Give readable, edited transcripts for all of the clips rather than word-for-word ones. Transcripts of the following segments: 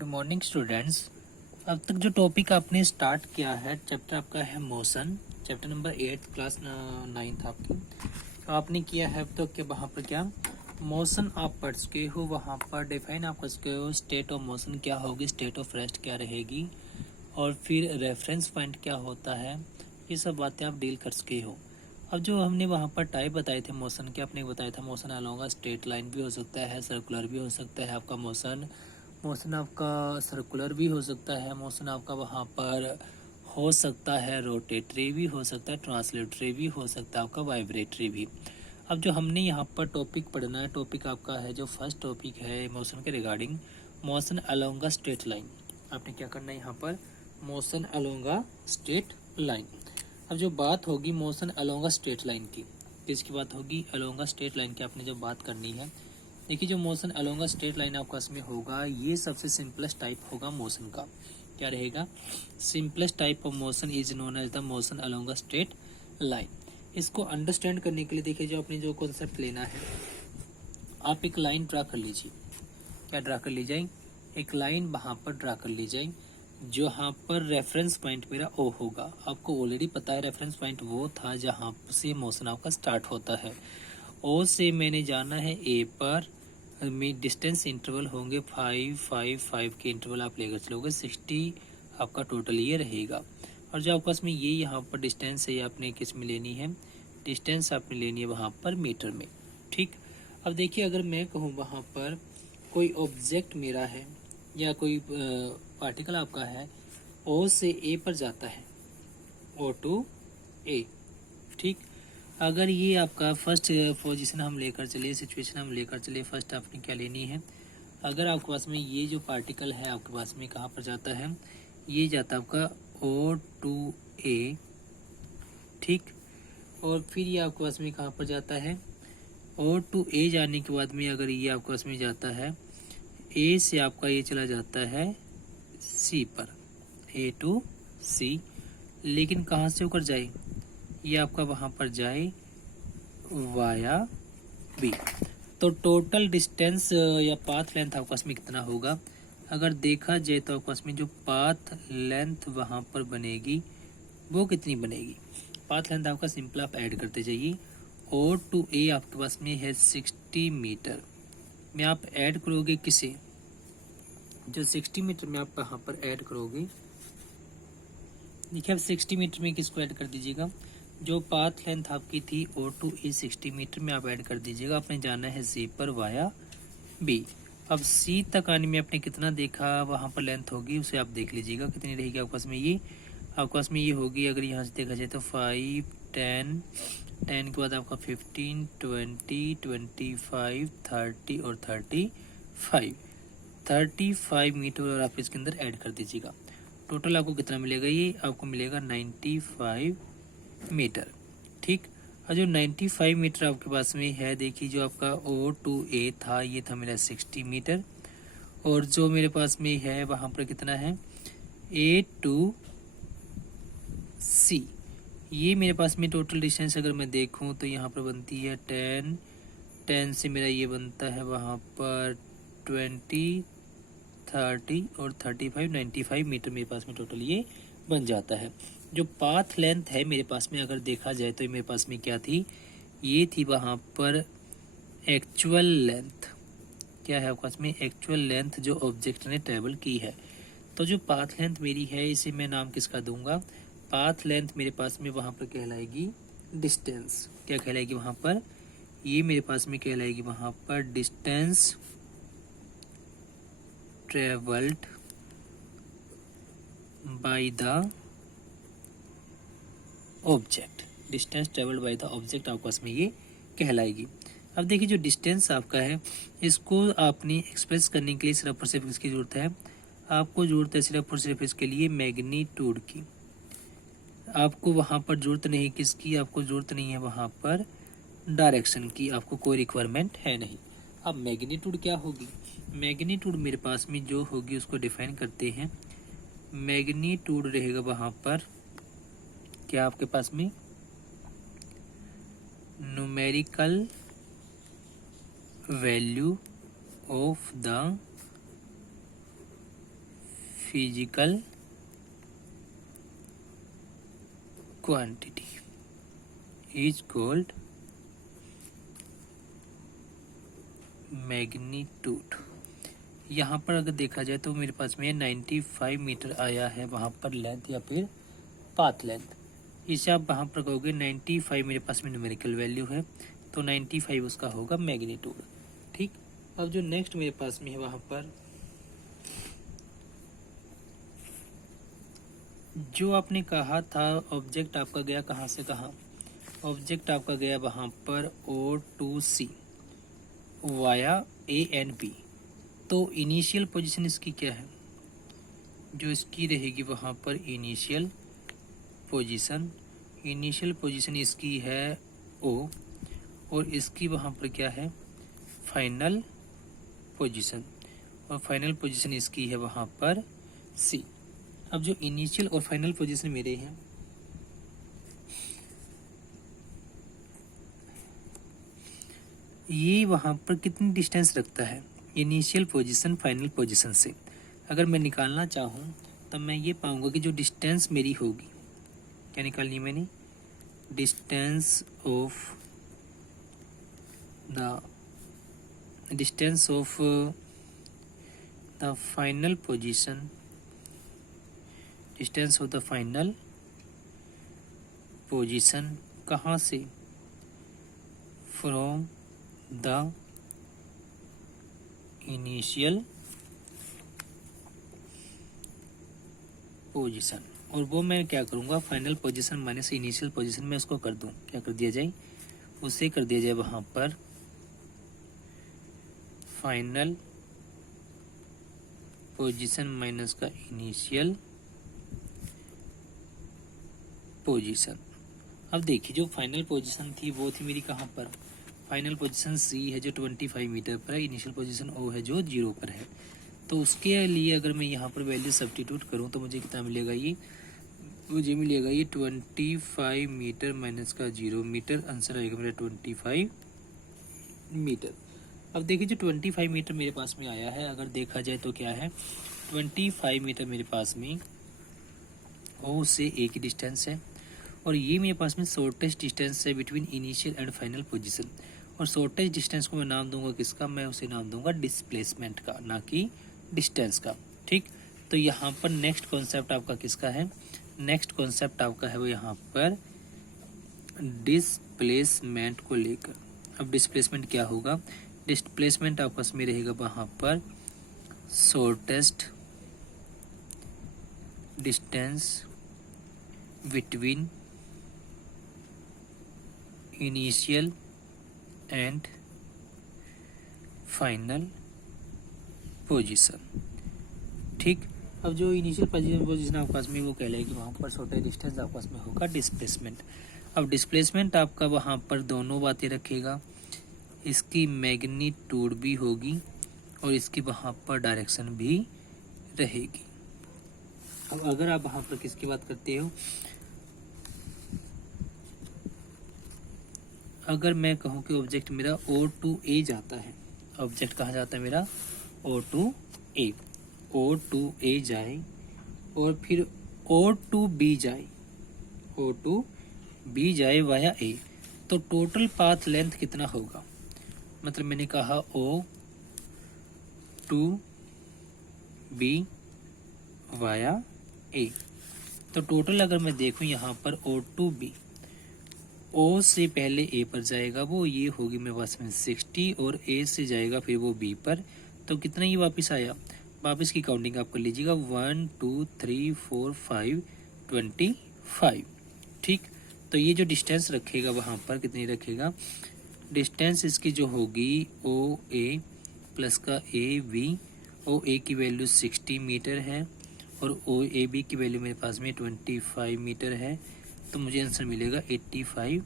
Good morning students. अब तक जो टॉपिक आपने स्टार्ट किया है चैप्टर आपका है motion, chapter number 8 class 9th आपकी। तो आपने किया है अब तक कि वहाँ पर क्या मोशन आप पढ़ चुके हो, वहाँ पर डिफाइन आप कर चुके हो स्टेट ऑफ मोशन क्या होगी, स्टेट ऑफ रेस्ट क्या रहेगी, और फिर रेफरेंस पॉइंट क्या होता है, ये सब बातें आप डील कर चुके हो। अब जो हमने वहाँ पर टाइप बताए थे मोशन के, आपने बताया था मोशन अलोंग स्ट्रेट लाइन भी हो सकता है, सर्कुलर भी हो सकता है आपका मोशन, मोशन आपका सर्कुलर भी हो सकता है, मोशन आपका वहाँ पर हो सकता है रोटेटरी भी हो सकता है, ट्रांसलेटरी भी हो सकता है, आपका वाइब्रेटरी भी। अब जो हमने यहाँ पर टॉपिक पढ़ना है, टॉपिक आपका है जो फर्स्ट टॉपिक है मोशन के regarding, motion along straight line. आपने क्या करना है यहाँ पर, मोशन अलोंग स्ट्रेट लाइन। अब जो बात होगी मोशन अलोंग स्ट्रेट लाइन की, किसकी बात होगी, अलोंग स्ट्रेट लाइन की आपने जो बात करनी है। देखिए जो मोशन अलोंग स्ट्रेट लाइन आपका इसमें होगा, ये सबसे सिंपलेस्ट टाइप होगा मोशन का। क्या रहेगा, simplest type of motion is known as the motion along straight line. इसको अंडरस्टैंड करने के लिए देखिए जो आपने जो कॉन्सेप्ट लेना है, आप एक लाइन ड्रा कर लीजिए। क्या ड्रा कर ली जाए, एक लाइन वहाँ पर ड्रा कर ली जाए, जहाँ पर रेफरेंस पॉइंट मेरा ओ होगा। आपको ऑलरेडी पता है रेफरेंस पॉइंट वो था जहाँ से मोशन आपका स्टार्ट होता है। ओ से मैंने जाना है ए पर, में डिस्टेंस इंटरवल होंगे 5 5 5 के इंटरवल आप लेकर चलोगे, 60 आपका टोटल ये रहेगा। और जो आपके पास में ये यहाँ पर डिस्टेंस है, ये आपने किस में लेनी है, डिस्टेंस आपने लेनी है वहाँ पर मीटर में। ठीक, अब देखिए अगर मैं कहूँ वहाँ पर कोई ऑब्जेक्ट मेरा है या कोई पार्टिकल आपका है, ओ से ए पर जाता है, ओ टू ए। ठीक, अगर ये आपका फर्स्ट पोजीशन हम लेकर चले, सिचुएशन हम लेकर चले, फर्स्ट आपने क्या लेनी है, अगर आपके पास में ये जो पार्टिकल है आपके पास में कहाँ पर जाता है, ये जाता है आपका ओ टू ए। ठीक, और फिर ये आपके पास में कहाँ पर जाता है, ओ टू ए जाने के बाद में अगर ये आपके पास में जाता है, ए से आपका ये चला जाता है सी पर, ए टू सी। लेकिन कहाँ से होकर जाए, ये आपका वहाँ पर जाए वाया बी। तो टोटल डिस्टेंस या पाथ लेंथ आपके पास में कितना होगा, अगर देखा जाए तो आपके पास में जो पाथ लेंथ वहाँ पर बनेगी वो कितनी बनेगी। पाथ लेंथ आपका सिंपल आप ऐड करते जाइए, ओ टू ए आपके पास में है 60 मीटर में आप ऐड करोगे किसे, जो 60 मीटर में आप कहाँ पर ऐड करोगे, देखिए आप 60 मीटर में किसको ऐड कर दीजिएगा, जो पाथ लेंथ आपकी थी ओ टू ए 60 मीटर में आप ऐड कर दीजिएगा। आपने जाना है सी पर वाया बी। अब सी तक आने में आपने कितना देखा वहाँ पर लेंथ होगी, उसे आप देख लीजिएगा कितनी रहेगी आपके पास में, ये आपके पास में ये होगी, अगर यहाँ से देखा जाए तो 5 10 10 के बाद आपका 15 20 25 30 और 35 मीटर और आप इसके अंदर ऐड कर दीजिएगा। टोटल आपको कितना मिलेगा, ये आपको मिलेगा 95 मीटर। ठीक, और जो 95 मीटर आपके पास में है, देखिए जो आपका ओ टू ए था ये था मेरा 60 मीटर, और जो मेरे पास में है वहाँ पर कितना है, ए टू सी, ये मेरे पास में टोटल डिस्टेंस अगर मैं देखूँ तो यहाँ पर बनती है 10 से मेरा ये बनता है वहाँ पर 20 30 और 35 95 मीटर मेरे पास में टोटल ये बन जाता है। जो पाथ लेंथ है मेरे पास में अगर देखा जाए तो मेरे पास में क्या थी, ये थी वहाँ पर एक्चुअल लेंथ। क्या है आपके पास में, एक्चुअल लेंथ जो ऑब्जेक्ट ने ट्रेवल की है। तो जो पाथ लेंथ मेरी है इसे मैं नाम किसका दूंगा, पाथ लेंथ मेरे पास में वहाँ पर कहलाएगी डिस्टेंस। क्या कहलाएगी वहाँ पर, ये मेरे पास में कहलाएगी वहाँ पर distance travelled by the object, distance travelled by the object आपके पास में ये कहलाएगी। अब देखिए जो डिस्टेंस आपका है इसको आपने एक्सप्रेस करने के लिए सिर्फ और सिर्फ इसकी ज़रूरत है, आपको ज़रूरत है सिर्फ और सिर्फ इसके लिए मैग्नीट्यूड की। आपको वहाँ पर ज़रूरत नहीं किसकी, आपको ज़रूरत नहीं है वहाँ पर डायरेक्शन की, आपको कोई रिक्वायरमेंट है नहीं। अब मैग्नीट्यूड क्या होगी, मैग्नीट्यूड मेरे पास में जो होगी उसको डिफाइन करते हैं। मैग्नीट्यूड रहेगा वहाँ पर क्या आपके पास में, numerical value of the physical quantity is called magnitude. यहाँ पर अगर देखा जाए तो मेरे पास में 95 मीटर आया है वहाँ पर लेंथ या फिर पाथ लेंथ। इसे आप वहाँ पर कहोगे 95 मेरे पास में न्यूमेरिकल वैल्यू है, तो 95 उसका होगा मैग्नीट्यूड। ठीक, अब जो नेक्स्ट मेरे पास में है वहाँ पर जो आपने कहा था ऑब्जेक्ट आपका गया कहाँ से कहाँ, ऑब्जेक्ट आपका गया वहाँ पर O2C via A and B। तो इनिशियल पोजीशन इसकी क्या है, जो इसकी रहेगी वहाँ पर इनिशियल पोजीशन इसकी है O, और इसकी वहाँ पर क्या है फाइनल पोजीशन, और फाइनल पोजीशन इसकी है वहाँ पर C। अब जो इनिशियल और फाइनल पोजीशन मेरे हैं, ये वहाँ पर कितनी डिस्टेंस रखता है इनिशियल पोजीशन फाइनल पोजीशन से। अगर मैं निकालना चाहूँ तब मैं ये पाऊँगा कि जो डिस्टेंस मेरी होगी, क्या निकालनी है मैंने, distance of the final position, distance of the final position कहाँ से, फ्रॉम द इनिशियल पोजीशन। और वो मैं क्या करूँगा, final position minus initial position में उसको कर दूँ, क्या कर दिया जाए, उसे कर दिया जाए वहाँ पर फाइनल पोजीशन माइनस का इनिशियल पोजीशन। अब देखिए जो फाइनल पोजीशन थी वो थी मेरी कहाँ पर, फाइनल पोजीशन C है जो 25 मीटर पर है, इनिशियल पोजीशन O है जो 0 पर है। तो उसके लिए अगर मैं यहाँ पर वैल्यू सब्स्टिट्यूट करूँ तो मुझे कितना मिलेगा, ये मुझे मिलेगा ये 25 मीटर माइनस का 0 मीटर, आंसर आएगा मेरा 25 मीटर। अब देखिए जो 25 मीटर मेरे पास में आया है, अगर देखा जाए तो क्या है 25 मीटर मेरे पास में O से A की डिस्टेंस है, और ये मेरे पास में शॉर्टेस्ट डिस्टेंस है between initial and final position. और शॉर्टेस्ट डिस्टेंस को मैं नाम दूंगा किसका, मैं उसे नाम दूंगा डिस्प्लेसमेंट का, ना कि डिस्टेंस का। ठीक, तो यहाँ पर नेक्स्ट कॉन्सेप्ट आपका किसका है, नेक्स्ट कॉन्सेप्ट आपका है वो यहाँ पर डिस्प्लेसमेंट को लेकर। अब डिस्प्लेसमेंट क्या होगा, डिस्प्लेसमेंट आपस में रहेगा वहाँ पर shortest distance between initial and final position. ठीक, अब जो इनिशियल पोजीशन आपके पास में वो कहलाएगी वहाँ पर छोटे डिस्टेंस आपके पास में होगा डिस्प्लेसमेंट। अब डिस्प्लेसमेंट आपका वहाँ पर दोनों बातें रखेगा, इसकी मैग्नीट्यूड भी होगी और इसकी वहाँ पर डायरेक्शन भी रहेगी। अब अगर आप वहाँ पर किसकी बात करते हो, अगर मैं कहूँ कि ऑब्जेक्ट मेरा O2A जाता है, ऑब्जेक्ट कहाँ जाता है मेरा O2A जाए और फिर O2B जाए वाया A, तो टोटल पाथ लेंथ कितना होगा, मतलब मैंने कहा O2B वाया A, तो टोटल अगर मैं देखूं यहाँ पर O2B O से पहले A पर जाएगा, वो ये होगी मेरे पास में 60, और A से जाएगा फिर वो B पर, तो कितना ये वापस आया, वापस की काउंटिंग आप कर लीजिएगा 1 2 3 4 5 25। ठीक, तो ये जो डिस्टेंस रखेगा वहाँ पर कितनी रखेगा, डिस्टेंस इसकी जो होगी OA प्लस का AB, OA की वैल्यू 60 मीटर है और OAB की वैल्यू मेरे पास में 25 मीटर है, तो मुझे आंसर मिलेगा 85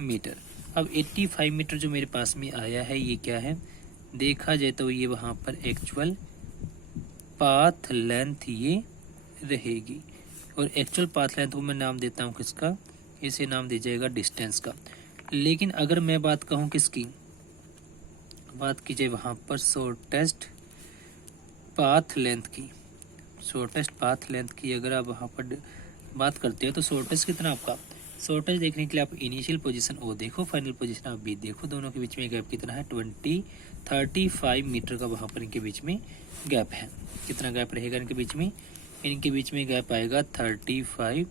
मीटर। अब 85 मीटर जो मेरे पास में आया है ये क्या है, देखा जाए तो ये वहाँ पर एक्चुअल पाथ लेंथ ये रहेगी, और एक्चुअल पाथ लेंथ को मैं नाम देता हूँ किसका, इसे नाम दे जाएगा डिस्टेंस का। लेकिन अगर मैं बात कहूँ किसकी, बात की जाए वहाँ पर शॉर्टेस्ट पाथ लेंथ की, शॉर्टेस्ट पाथ लेंथ की अगर आप वहाँ पर बात करते हो तो शॉर्टेस्ट कितना आपका, शॉर्टेस्ट देखने के लिए आप इनिशियल पोजीशन ओ देखो, फाइनल पोजीशन आप बी देखो, दोनों के बीच में गैप कितना है 35 मीटर का वहाँ पर इनके बीच में गैप है। कितना गैप रहेगा इनके बीच में, इनके बीच में गैप आएगा 35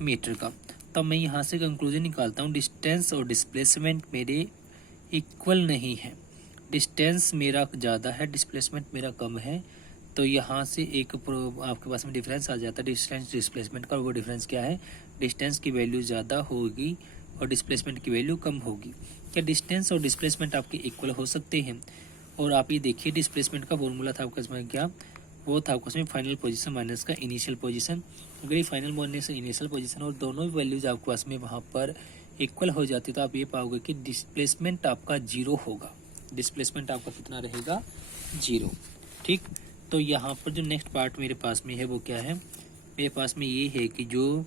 मीटर का। तब मैं यहाँ से कंक्लूजन निकालता हूँ, डिस्टेंस और डिस्प्लेसमेंट मेरे इक्वल नहीं है। डिस्टेंस मेरा ज़्यादा है, डिस्प्लेसमेंट मेरा कम है, तो यहाँ से एक आपके पास में डिफरेंस आ जाता है डिस्टेंस डिस्प्लेसमेंट का। वो डिफरेंस क्या है, डिस्टेंस की वैल्यू ज़्यादा होगी और डिस्प्लेसमेंट की वैल्यू कम होगी। क्या डिस्टेंस और डिस्प्लेसमेंट आपके इक्वल हो सकते हैं? और आप ये देखिए डिस्प्लेसमेंट का फॉर्मूला था आपका इसमें क्या, वो था आपको इसमें फाइनल पोजीशन माइनस का इनिशियल पोजीशन। अगर ये फाइनल माइनस इनिशियल पोजीशन और दोनों वैल्यूज आपके पास में वहाँ पर इक्वल हो जाती तो आप ये पाओगे कि डिस्प्लेसमेंट आपका जीरो होगा। डिस्प्लेसमेंट आपका कितना रहेगा, जीरो। ठीक, तो यहाँ पर जो नेक्स्ट पार्ट मेरे पास में है वो क्या है, मेरे पास में ये है कि जो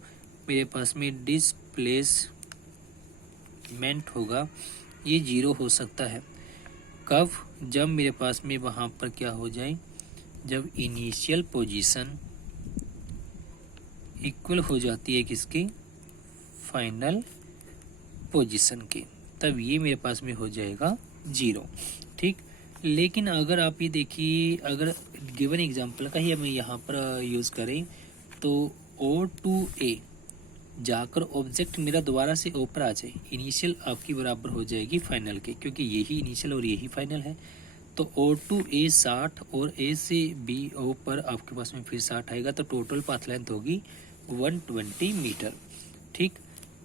मेरे पास में डिस्प्लेसमेंट होगा ये जीरो हो सकता है। कब, जब मेरे पास में वहाँ पर क्या हो जाए, जब इनिशियल पोजीशन इक्वल हो जाती है किसके, फाइनल पोजीशन के, तब ये मेरे पास में हो जाएगा जीरो। ठीक, लेकिन अगर आप ये देखिए, अगर गिवन एग्जांपल का ही हम यहाँ पर यूज़ करें तो O2A जाकर ऑब्जेक्ट मेरा दोबारा से O पर आ जाए, इनिशियल आपकी बराबर हो जाएगी फाइनल के, क्योंकि यही इनिशियल और यही फाइनल है। तो O2A 60 और A से B O पर आपके पास में फिर 60 आएगा, तो टोटल पाथ लेंथ होगी 120 मीटर। ठीक,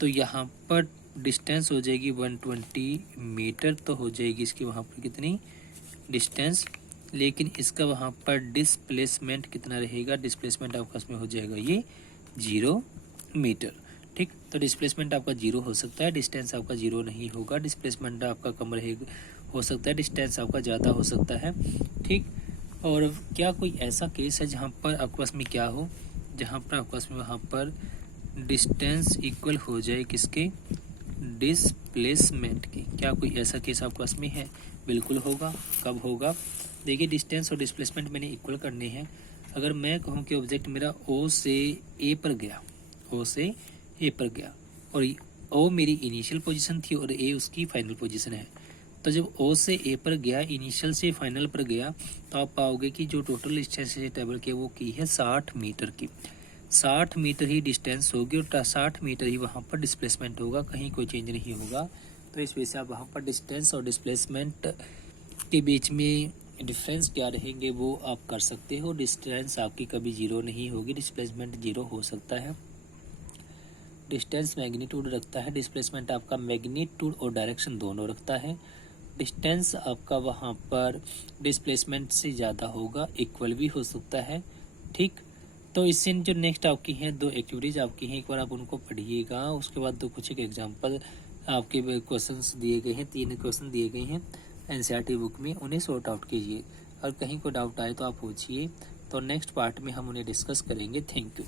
तो यहाँ पर डिस्टेंस हो जाएगी 120 मीटर, तो हो जाएगी इसकी वहाँ पर कितनी डिस्टेंस, लेकिन इसका वहाँ पर डिस्प्लेसमेंट कितना रहेगा, डिस्प्लेसमेंट आपका इसमें हो जाएगा ये 0 मीटर। ठीक, तो डिस्प्लेसमेंट आपका जीरो हो सकता है, डिस्टेंस आपका जीरो नहीं होगा, डिस्प्लेसमेंट आपका कम रहेगा, हो सकता है डिस्टेंस आपका ज़्यादा हो सकता है। ठीक, और क्या कोई ऐसा केस है जहाँ पर आपके पास में क्या हो, जहाँ पर आपके पास में वहाँ पर डिस्टेंस इक्वल हो जाए किसके, डिस्प्लेसमेंट के? क्या कोई ऐसा केस आपके पास में है? बिल्कुल होगा। कब होगा, देखिए डिस्टेंस और डिस्प्लेसमेंट मैंने इक्वल करने हैं। अगर मैं कहूँ कि ऑब्जेक्ट मेरा O से A पर गया, O से A पर गया, और O मेरी इनिशियल पोजीशन थी और A उसकी फाइनल पोजीशन है, तो जब O से A पर गया, इनिशियल से फाइनल पर गया, तो आप पाओगे कि जो टोटल डिस्टेंस टेबल की वो की है 60 मीटर की। 60 मीटर ही डिस्टेंस होगी और 60 मीटर ही वहाँ पर डिस्प्लेसमेंट होगा, कहीं कोई चेंज नहीं होगा। तो इस वजह से आप वहाँ पर डिस्टेंस और डिस्प्लेसमेंट के बीच में डिफरेंस क्या रहेंगे वो आप कर सकते हो। डिस्टेंस आपकी कभी जीरो नहीं होगी, डिस्प्लेसमेंट जीरो हो सकता है। डिस्टेंस मैग्नीट्यूड रखता है, डिस्प्लेसमेंट आपका मैग्नीट्यूड और डायरेक्शन दोनों रखता है। डिस्टेंस आपका वहाँ पर डिस्प्लेसमेंट से ज़्यादा होगा, इक्वल भी हो सकता है। ठीक, तो इससे जो नेक्स्ट आपकी हैं दो एक्टिविटीज़ आपकी हैं, एक बार आप उनको पढ़िएगा, उसके बाद दो कुछ एक एग्जांपल आपके क्वेश्चंस दिए गए हैं, 3 क्वेश्चन दिए गए हैं एनसीईआरटी बुक में, उन्हें सॉर्ट आउट कीजिए। और कहीं कोई डाउट आए तो आप पूछिए, तो नेक्स्ट पार्ट में हम उन्हें डिस्कस करेंगे। Thank you.